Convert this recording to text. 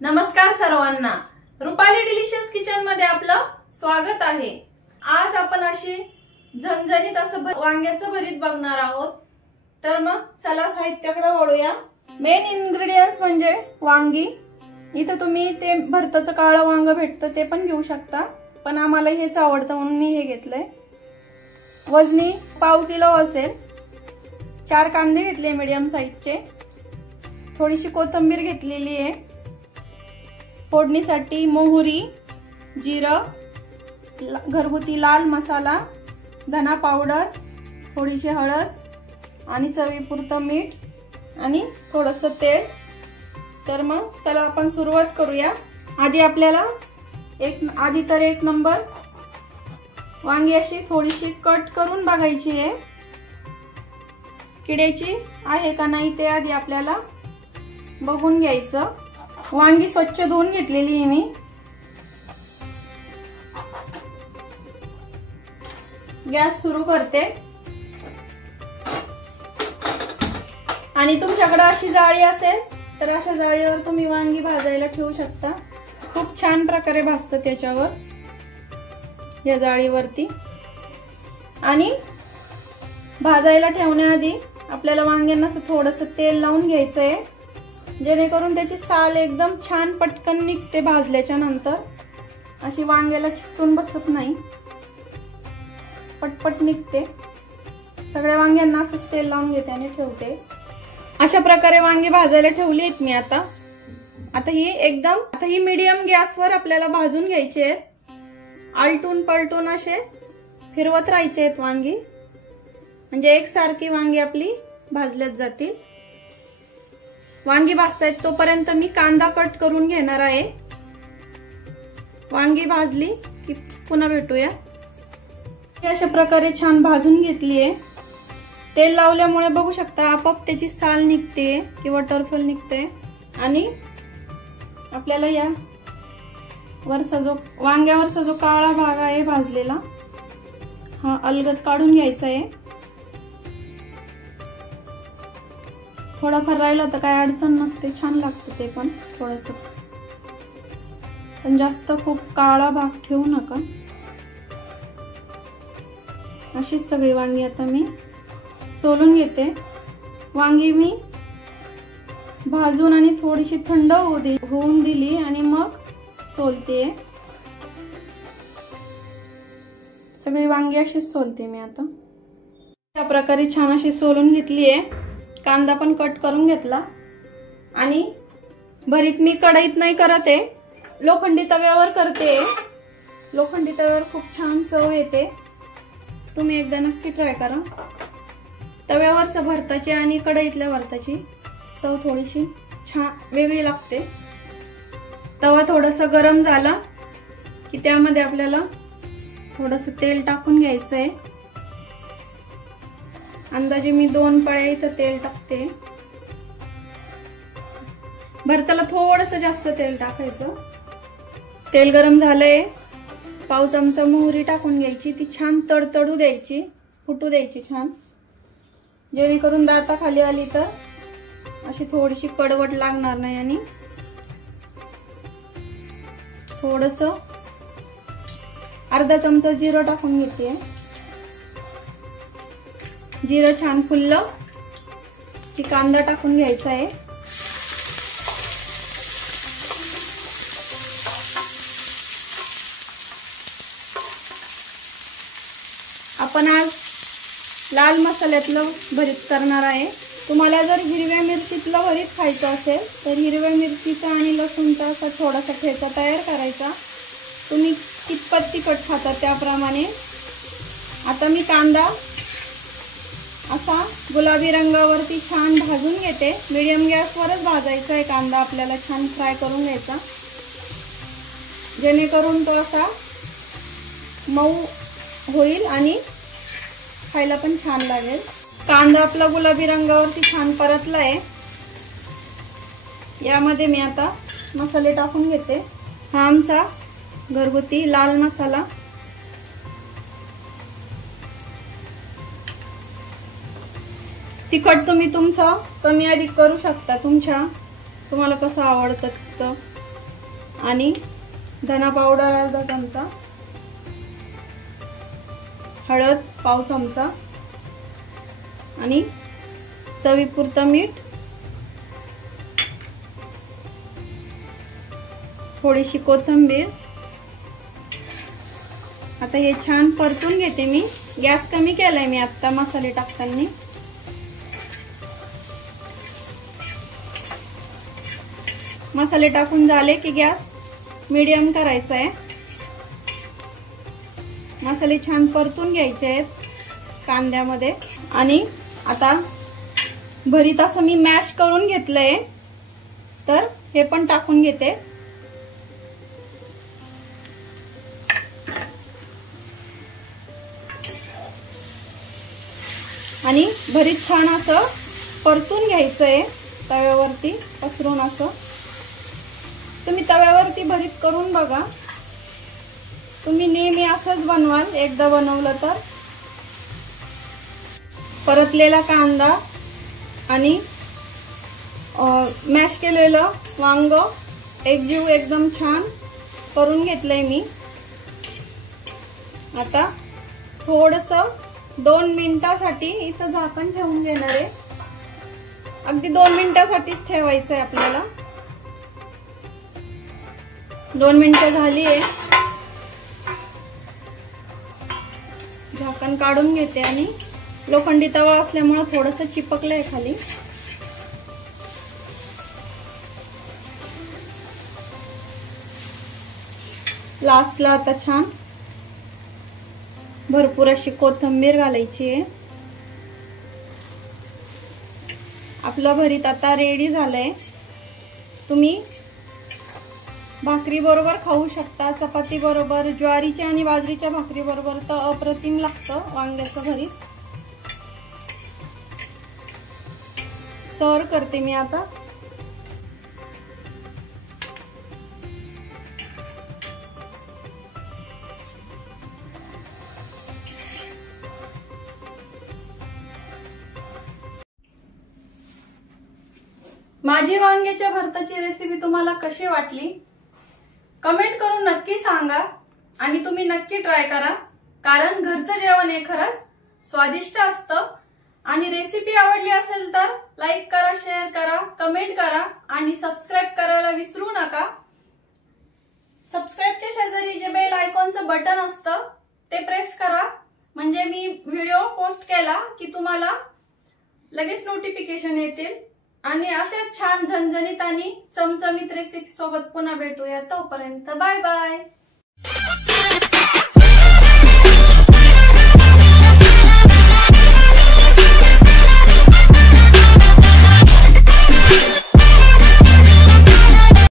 नमस्कार सर्वांना, Rupali delicious kitchen मध्ये आपलं स्वागत आहे। आज आपण अशी झणझणीत असं वांग्याचं भरीत बघणार आहोत। तर मग चला साहित्याकडे वळूया। मेन इन्ग्रेडियंट्स म्हणजे वांगी। इथं तुम्ही ते भरताचं काळं वांग भेटतं ते पण घेऊ शकता, पण आम्हाला हेच आवडतं म्हणून मी हे घेतलंय। वजनी पाव किलो असेल। 4 कांदे घेतले मीडियम साइजचे। थोडीशी कोथिंबीर घेतलेली आहे। फोडणीसाठी मोहरी, जिरं, घरगुती लाल मसाला, धना पावडर, थोडीशी हळद आणि चवीपुरतं मीठ आणि थोडंसं तेल। तर मग चला आपण सुरुवात करूया। आधी आपल्याला एक नंबर वांगी अशी थोडीशी कट करून बघायची आहे, किड्याची आहे का नाही ते आधी आपल्याला बघून घ्यायचं। वांगी स्वच्छ धुवून घेतलेली आहे मी। गॅस सुरू करते आणि तुमच्याकडे अशी जाळी असेल तर अशा जाळीवर तुम्ही वांगी भाजायला ठेवू शकता। खूप छान प्रकारे भाजतं त्याच्यावर, या जाळीवरती। आणि भाजायला ठेवण्याआधी आपल्याला वांग्यांना असं थोडंसं तेल लावून घ्यायचंय, जेणेकरून त्याची साल एकदम छान पटकन निघते। भाजल्याच्या नंतर अशी वांग्याला चिकटून बसत नाही, पटपट निघते। सगळ्या वांग्यांना असंच तेल लावून घेते आणि ठेवते। अशा प्रकारे वांगी भाजायला ठेवली आहेत मी आता ही मीडियम गॅसवर आपल्याला भाजून घ्यायची आहेत। आलटून पलटून असे फिरवत राहायचे आहेत वांगी, म्हणजे एकसारखी वांगी आपली भाजल्यात जातील। वांगी भाजतायत तोपर्यंत मी कांदा कट करून घेणार आहे। वांगी भाजली की पुन्हा भेटूया। अशा प्रकारे छान भाजून घेतली आहे। तेल लावल्यामुळे बघू शकता आपोआप त्याची साल निघते किंवा टरफल निघते। आणि आपल्याला या वांग्यावरचा जो काळा भाग आहे भाजलेला, हा अलगद काढून घ्यायचा आहे। थोडाफार राहिला तर काय अडचण नसते, छान लागतं ते पण थोडंसं, पण जास्त खूप काळा भाग ठेवू नका। अशीच सगळी वांगी आता मी सोलून घेते। वांगी मी भाजून आणि थोडीशी थंड होऊन दिली आणि मग सोलते। सगळी वांगी अशीच सोलते मी आता। या प्रकारे छान अशी सोलून घेतली आहे। कांदा पण कट करून घेतला आणि भरीत मी कढईत नाही करत आहे, लोखंडी तव्यावर करते। लोखंडी तव्यावर खूप छान चव येते, तुम्ही एकदा नक्की ट्राय करा। तव्यावरच्या भरताची आणि कढईतल्या भरताची चव थोडीशी छान वेगळी लागते। तवा थोडासा गरम झाला की त्यामध्ये आपल्याला थोडंसं तेल टाकून घ्यायचंय। अंदाजे मी 2 पळ्या इथं तेल टाकते। भरताला थोडंसं जास्त तेल टाकायचं। तेल गरम झालंय, पाव चमचा मोहरी टाकून घ्यायची। ती छान तडतडू द्यायची, फुटू द्यायची छान, जेणेकरून दाताखाली आली तर अशी थोडीशी कडवट लागणार नाही। आणि थोडंसं अर्धा चमचा जिरं टाकून घेते। जिरं छान फुललं की कांदा टाकून घ्यायचा आहे। आपण आज लाल मसाल्यातलं भरीत करणार आहे। तुम्हाला जर हिरव्या मिरचीतलं भरीत खायचं असेल तर हिरव्या मिरचीचा आणि लसूणचा असा थोडासा ठेचा तयार करायचा। तुम्ही कितपत तिखट खाता त्याप्रमाणे। आता मी कांदा असा गुलाबी रंगावरती छान भाजून घेते। मीडियम गॅसवरच भाजायचा आहे कांदा, आपल्याला छान फ्राय करून घ्यायचा, जेणेकरून तो असा मऊ होईल आणि खायला पण छान लागेल। कांदा आपला गुलाबी रंगावरती छान परतला आहे। यामध्ये मी आता मसाले टाकून घेते। हा आमचा घरगुती लाल मसाला, तिखट तुम्ही तुमचं कमी अधिक करू शकता, तुम्हाला कसं आवडतं आणि धना पावडर अर्धा चमचा, हळद पाव चमचा आणि चवीपुरतं मीठ, थोडीशी कोथिंबीर। आता हे छान परतून घेते मी। गॅस कमी केलाय मी आता मसाले टाकताना। मसाले टाकून झाले की गॅस मीडियम करायचा आहे। मसाले छान परतून घ्यायचे आहेत कांद्यामध्ये। आणि आता भरीत असं मी मॅश करून घेतलंय, तर हे पण टाकून घेते। आणि भरीत छान असं परतून घ्यायचंय तव्यावरती पसरून। असं तुम्ही तव्यावरती भरीत करून बघा। तुम्ही नेहमी असंच बनवाल एकदा बनवलं तर। परतलेला कांदा आणि मॅश केलेलं वांग एकजीव एकदम छान करून घेतलंय मी। आता थोडंसं 2 मिनिटासाठी इथं झाकण ठेवून घेणार आहे। अगदी 2 मिनिटासाठीच ठेवायचं आहे आपल्याला। 2 मिनिटं झाली आहे। झाकण काढून घेते आणि लोखंडी तवा असल्यामुळे थोडंसं चिपकलंय खाली। लास्टला आता छान भरपूर अशी कोथिंबीर घालायची आहे। आपलं भरीत आता रेडी झालंय। तुम्ही भाकरी बरोबर खाऊ शकता, चपाती बरोबर, ज्वारीच्या आणि बाजरीच्या भाकरी बरोबर तर अप्रतिम लागतं वांग्याचं भरीत। सर्व करते मी आता। माझी वांग्याच्या भरताची रेसिपी तुम्हाला कशी वाटली कमेंट करून नक्की सांगा। आणि तुम्ही नक्की ट्राय करा, कारण घरचं जेवण हे खरंच स्वादिष्ट असतं। आणि रेसिपी आवडली असेल तर लाईक करा, शेअर करा, कमेंट करा आणि सबस्क्राईब करायला विसरू नका। सबस्क्राईबच्या शेजारी जे बेल आयकॉनचं बटन असतं ते प्रेस करा, म्हणजे मी व्हिडिओ पोस्ट केला की तुम्हाला लगेच नोटिफिकेशन येतील। आणि अशाच छान झणझणीत आणि चमचमीत रेसिपी सोबत पुन्हा भेटूया। तोपर्यंत बाय बाय।